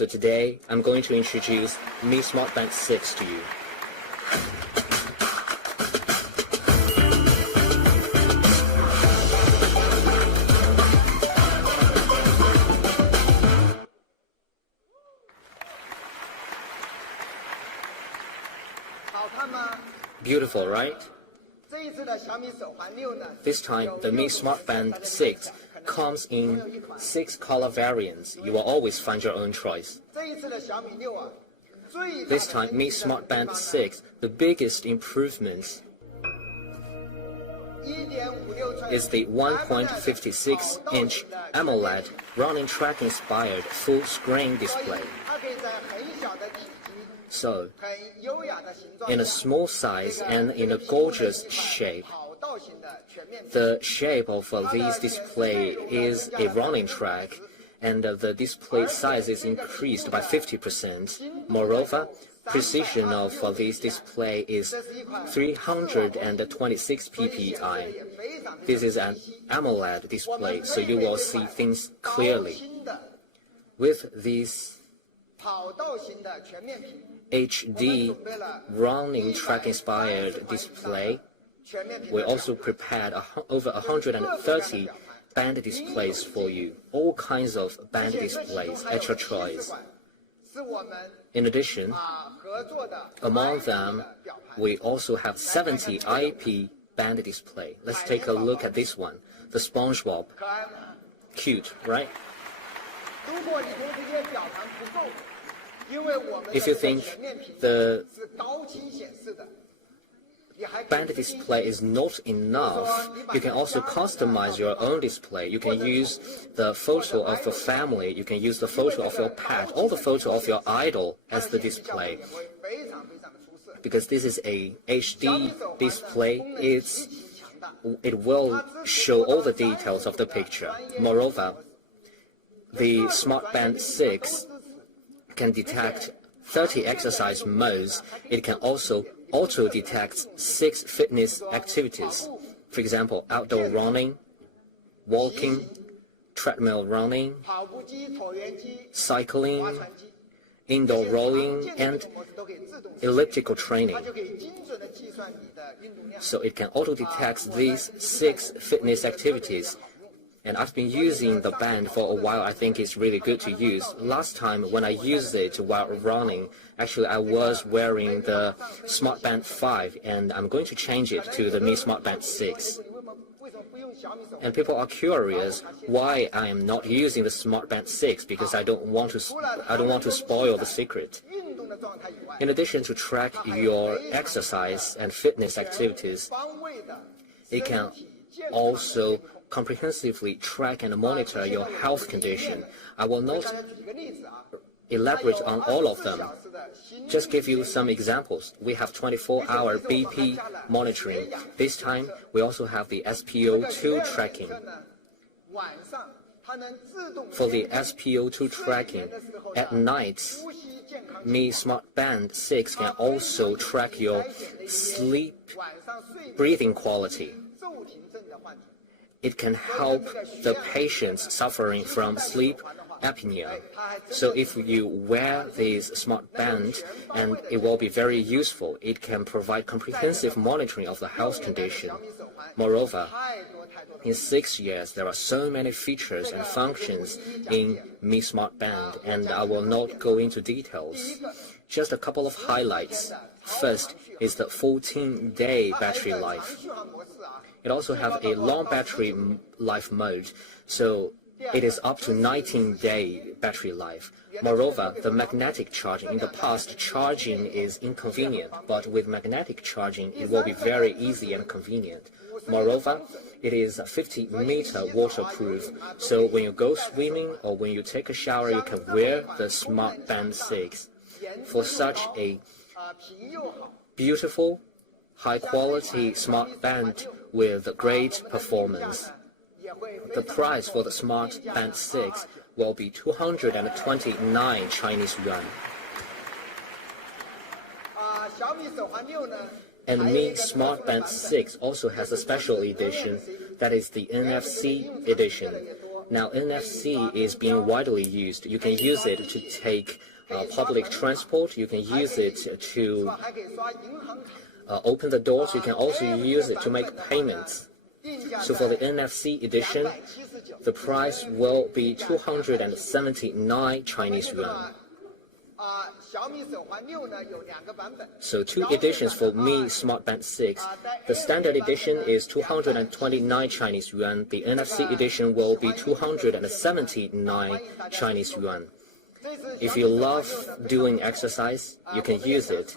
So today, I'm going to introduce Mi Smart Band 6 to you. Beautiful, right? This time, the Mi Smart Band 6 comes in 6 color variants. You will always find your own choice. This time, Mi Smart Band 6, the biggest improvement is the 1.56-inch AMOLED running track-inspired full-screen display. So, in a small size and in a gorgeous shape, the shape of this display is a running track, and the display size is increased by 50%. Moreover, precision of this display is 326 ppi. This is an AMOLED display, so you will see things clearly. With this HD running track-inspired display, we also prepared over 130 band displays for you, all kinds of band displays at your choice. In addition, among them, we also have 70 IP band display. Let's take a look at this one, the SpongeBob. Cute, right? If you think the band display is not enough, you can also customize your own display. You can use the photo of your family, you can use the photo of your pet, or the photo of your idol as the display. Because this is a HD display, it will show all the details of the picture. Moreover, the Smart Band 6 can detect 30 exercise modes. It can also auto-detect 6 fitness activities. For example, outdoor running, walking, treadmill running, cycling, indoor rowing, and elliptical training. So it can auto-detect these 6 fitness activities. And I've been using the band for a while. I think it's really good to use. Last time when I used it while running, actually I was wearing the Smart Band 5, and I'm going to change it to the Mi Smart Band 6. And people are curious why I am not using the Smart Band 6, because I don't want to spoil the secret. In addition to track your exercise and fitness activities, it can also comprehensively track and monitor your health condition. I will not elaborate on all of them. Just give you some examples. We have 24-hour BP monitoring. This time, we also have the SpO2 tracking. For the SpO2 tracking, at night, Mi Smart Band 6 can also track your sleep breathing quality. It can help the patients suffering from sleep apnea. So if you wear this smart band, and it will be very useful, it can provide comprehensive monitoring of the health condition. Moreover, in 6 years, there are so many features and functions in Mi Smart Band, and I will not go into details. Just a couple of highlights. First is the 14-day battery life. It also has a long battery life mode, so it is up to 19-day battery life. Moreover, the magnetic charging. In the past, charging is inconvenient, but with magnetic charging, it will be very easy and convenient. Moreover, it is 50-meter waterproof, so when you go swimming or when you take a shower, you can wear the Smart Band 6. For such a beautiful, high-quality smart band with great performance, the price for the Smart Band 6 will be 229 Chinese yuan. And Mi Smart Band 6 also has a special edition, that is the NFC edition. Now NFC is being widely used. You can use it to take public transport. You can use it to open the doors. You can also use it to make payments. So for the NFC edition, the price will be 279 Chinese yuan. So 2 editions for Mi Smart Band 6. The standard edition is 229 Chinese yuan. The NFC edition will be 279 Chinese yuan. If you love doing exercise, you can use it.